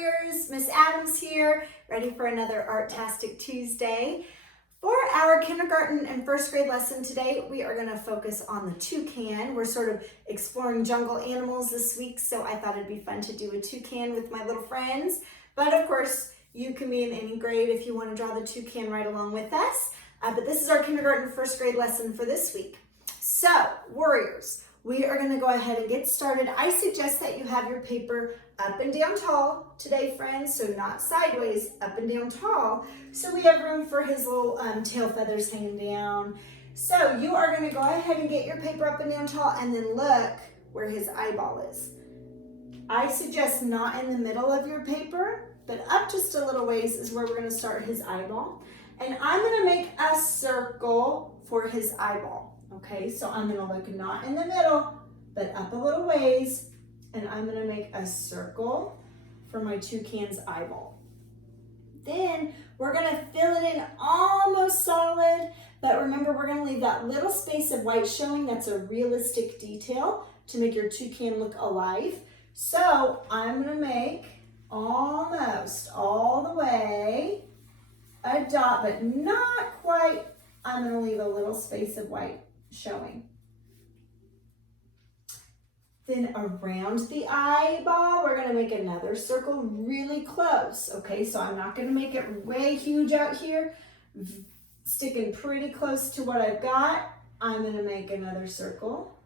Warriors. Miss Adams here, ready for another Art-tastic Tuesday. For our kindergarten and first grade lesson today, we are going to focus on the toucan. We're sort of exploring jungle animals this week, so I thought it'd be fun to do a toucan with my little friends. But of course, you can be in any grade if you want to draw the toucan right along with us. But this is our kindergarten and first grade lesson for this week. So, Warriors, we are going to go ahead and get started. I suggest that you have your paper up and down tall today, friends, so not sideways, up and down tall, so we have room for his little tail feathers hanging down. So you are going to go ahead and get your paper up and down tall and then look where his eyeball is. I suggest not in the middle of your paper, but up just a little ways is where we're going to start his eyeball. And I'm going to make a circle for his eyeball. Okay, so I'm going to look not in the middle, but up a little ways, and I'm going to make a circle for my toucan's eyeball. Then we're going to fill it in almost solid, but remember we're going to leave that little space of white showing. That's a realistic detail to make your toucan look alive. So I'm going to make almost all the way a dot, but not quite. I'm going to leave a little space of white showing. Then around the eyeball, we're going to make another circle really close. Okay, so I'm not going to make it way huge out here. Sticking pretty close to what I've got, I'm going to make another circle.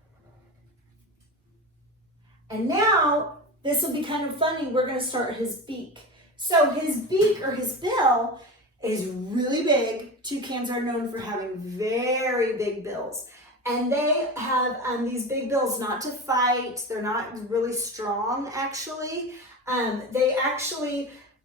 And now, this will be kind of funny. We're going to start his beak. So his beak or his bill is really big. Toucans are known for having very big bills. And they have these big bills not to fight. They're not really strong, actually.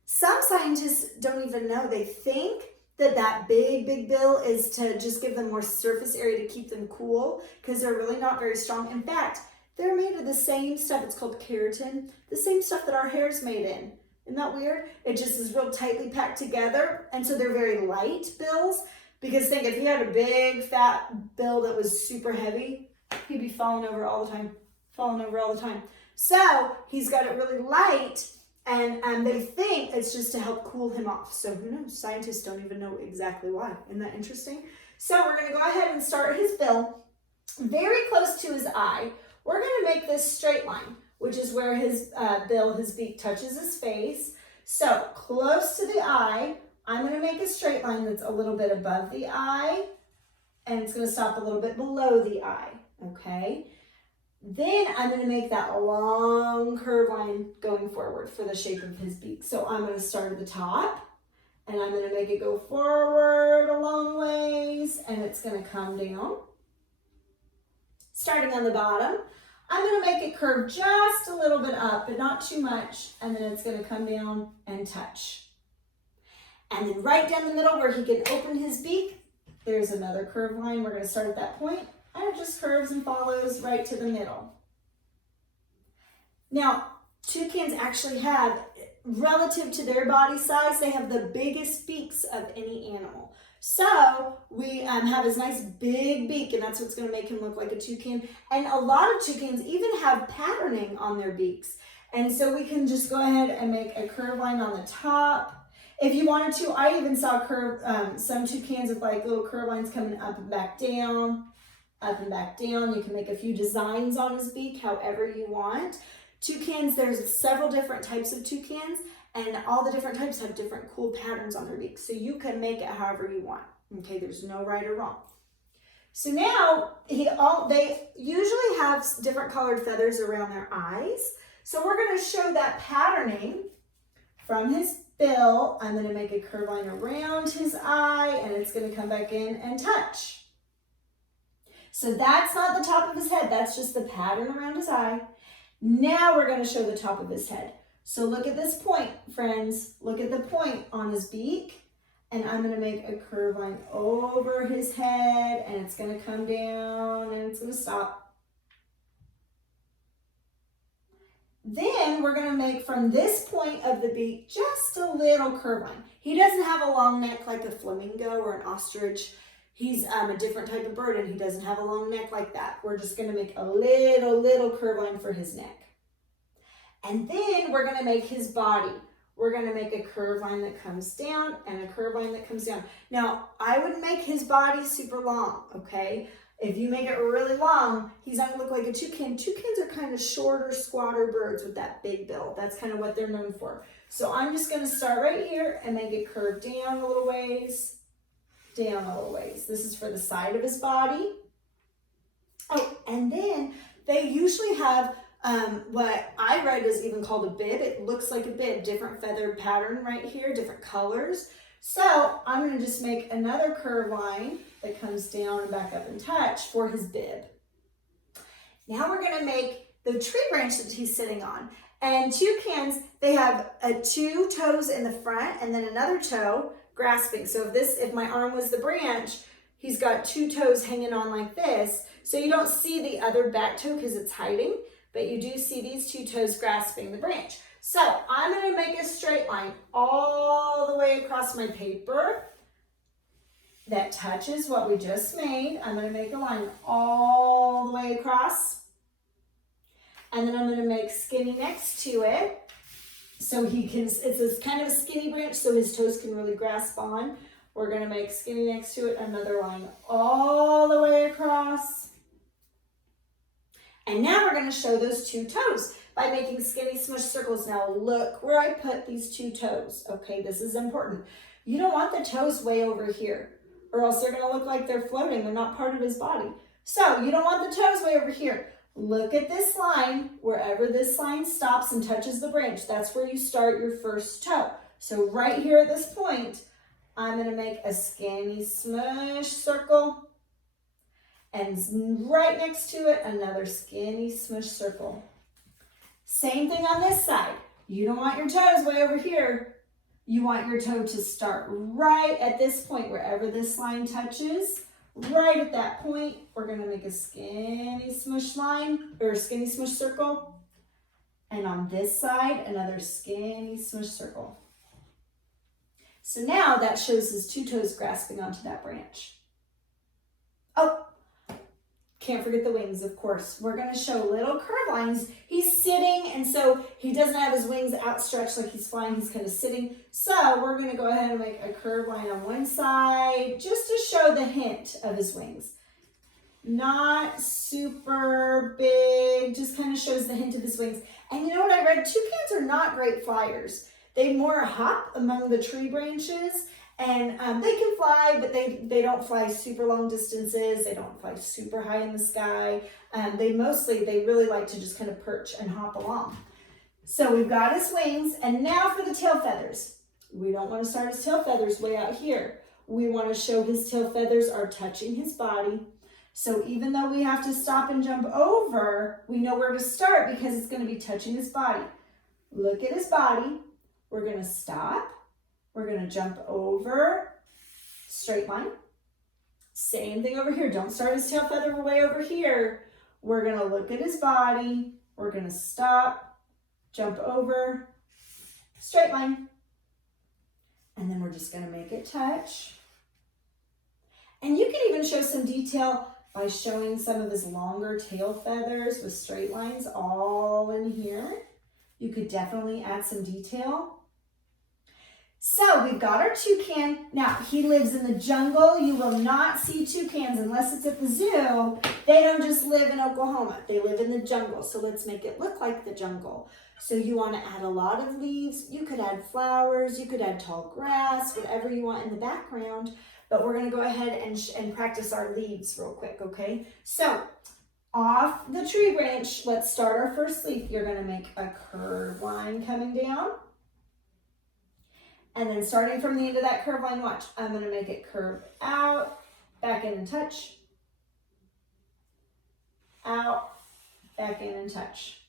Some scientists don't even know. They think that big bill is to just give them more surface area to keep them cool because they're really not very strong. In fact, they're made of the same stuff. It's called keratin, the same stuff that our hair is made in. Isn't that weird? It just is real tightly packed together. And so they're very light bills. Because think, if he had a big fat bill that was super heavy, he'd be falling over all the time. So he's got it really light, and they think it's just to help cool him off. So who knows? Scientists don't even know exactly why. Isn't that interesting? So we're going to go ahead and start his bill very close to his eye. We're going to make this straight line, which is where his his beak touches his face. So close to the eye, I'm going to make a straight line that's a little bit above the eye, and it's going to stop a little bit below the eye, okay? Then I'm going to make that long curve line going forward for the shape of his beak. So I'm going to start at the top, and I'm going to make it go forward a long ways, and it's going to come down. Starting on the bottom, I'm going to make it curve just a little bit up, but not too much, and then it's going to come down and touch. And then right down the middle where he can open his beak, there's another curve line. We're going to start at that point, and it just curves and follows right to the middle. Now, toucans actually have, relative to their body size, they have the biggest beaks of any animal. So we have this nice big beak, and that's what's going to make him look like a toucan. And a lot of toucans even have patterning on their beaks. And so we can just go ahead and make a curve line on the top. If you wanted to, I even saw some toucans with like little curve lines coming up and back down, up and back down. You can make a few designs on his beak, however you want. Toucans, there's several different types of toucans, and all the different types have different cool patterns on their beaks. So you can make it however you want. Okay, there's no right or wrong. So now, they usually have different colored feathers around their eyes. So we're going to show that patterning from his bill. I'm going to make a curve line around his eye, and it's going to come back in and touch. So that's not the top of his head. That's just the pattern around his eye. Now we're going to show the top of his head. So look at this point, friends. Look at the point on his beak, and I'm going to make a curve line over his head, and it's going to come down, and it's going to stop. Then we're going to make from this point of the beak just a little curve line. He doesn't have a long neck like a flamingo or an ostrich. He's a different type of bird, and he doesn't have a long neck like that. We're just going to make a little curve line for his neck. And then we're going to make his body. we're gonna make a curved line that comes down and a curved line that comes down. Now, I would make his body super long, okay? If you make it really long, he's not gonna look like a toucan. Toucans are kind of shorter, squatter birds with that big bill. That's kind of what they're known for. So I'm just gonna start right here and make it curve down a little ways, down a little ways. This is for the side of his body. Oh, and then they usually have what I read is even called a bib. It looks like a bib, different feather pattern right here, different colors. So I'm gonna just make another curved line that comes down and back up and touch for his bib. Now we're gonna make the tree branch that he's sitting on. And toucans, they have 2 toes in the front and then another toe grasping. So if my arm was the branch, he's got 2 toes hanging on like this. So you don't see the other back toe because it's hiding, but you do see these 2 toes grasping the branch. So I'm gonna make a straight line all the way across my paper that touches what we just made. I'm gonna make a line all the way across. And then I'm gonna make skinny next to it. So it's kind of a skinny branch so his toes can really grasp on. We're gonna make skinny next to it, another line all the way across. And now we're gonna show those 2 toes by making skinny smush circles. Now look where I put these 2 toes, okay? This is important. You don't want the toes way over here or else they're gonna look like they're floating. They're not part of his body. So you don't want the toes way over here. Look at this line, wherever this line stops and touches the branch, that's where you start your first toe. So right here at this point, I'm gonna make a skinny smush circle. And right next to it, another skinny smush circle. Same thing on this side. You don't want your toes way over here. You want your toe to start right at this point, wherever this line touches. Right at that point, we're gonna make a skinny smush line, or skinny smush circle. And on this side, another skinny smush circle. So now that shows his 2 toes grasping onto that branch. Oh, can't forget the wings, of course. We're gonna show little curve lines. He's sitting, and so he doesn't have his wings outstretched like he's flying, he's kind of sitting. So we're gonna go ahead and make a curve line on one side, just to show the hint of his wings. Not super big, just kind of shows the hint of his wings. And you know what I read? Toucans are not great flyers. They more hop among the tree branches, and they can fly, but they don't fly super long distances. They don't fly super high in the sky. They really like to just kind of perch and hop along. So we've got his wings, and now for the tail feathers. We don't want to start his tail feathers way out here. We want to show his tail feathers are touching his body. So even though we have to stop and jump over, we know where to start because it's going to be touching his body. Look at his body. We're going to stop. We're going to jump over, straight line. Same thing over here. Don't start his tail feather way over here. We're going to look at his body. We're going to stop, jump over, straight line. And then we're just going to make it touch. And you can even show some detail by showing some of his longer tail feathers with straight lines all in here. You could definitely add some detail. So we've got our toucan. Now he lives in the jungle. You will not see toucans unless it's at the zoo. They don't just live in Oklahoma. They live in the jungle. So let's make it look like the jungle. So you want to add a lot of leaves. You could add flowers. You could add tall grass, whatever you want in the background. But we're going to go ahead and practice our leaves real quick, okay? So off the tree branch, let's start our first leaf. You're going to make a curved line coming down. And then starting from the end of that curve line, watch, I'm going to make it curve out, back in and touch, out, back in and touch.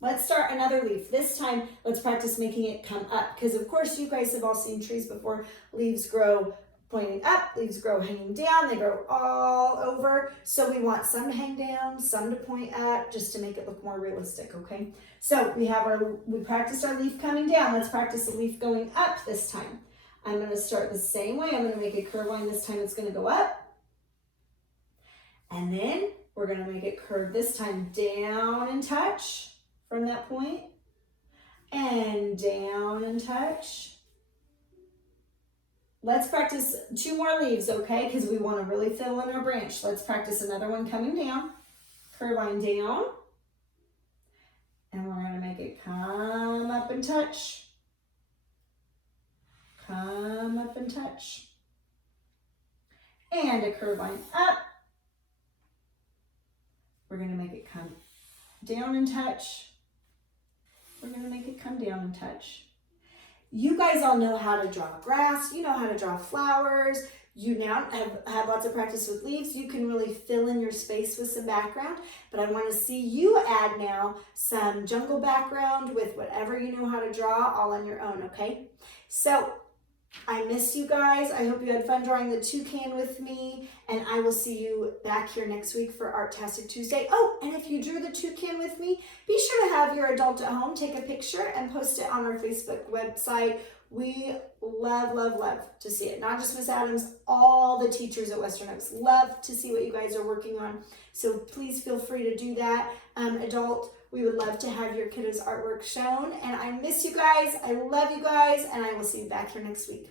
Let's start another leaf. This time, let's practice making it come up because of course you guys have all seen trees before. Leaves grow pointing up, leaves grow hanging down, they grow all over. So we want some to hang down, some to point up, just to make it look more realistic, okay? So we practiced our leaf coming down. Let's practice the leaf going up this time. I'm gonna start the same way. I'm gonna make a curve line this time. It's gonna go up. And then we're gonna make it curve this time down and touch from that point. and down and touch. Let's practice 2 more leaves, okay? Because we want to really fill in our branch. Let's practice another one coming down. Curve line down. And we're going to make it come up and touch. Come up and touch. And a curve line up. We're going to make it come down and touch. We're going to make it come down and touch. You guys all know how to draw grass. You know how to draw flowers. You now have lots of practice with leaves. You can really fill in your space with some background. But I want to see you add now some jungle background with whatever you know how to draw all on your own, okay? So I miss you guys. I hope you had fun drawing the toucan with me, and I will see you back here next week for Artastic Tuesday. Oh, and if you drew the toucan with me, be sure to have your adult at home take a picture and post it on our Facebook website. We love, love, love to see it. Not just Miss Adams, all the teachers at Western Oaks love to see what you guys are working on. So please feel free to do that. Adult, we would love to have your kiddos' artwork shown. And I miss you guys. I love you guys. And I will see you back here next week.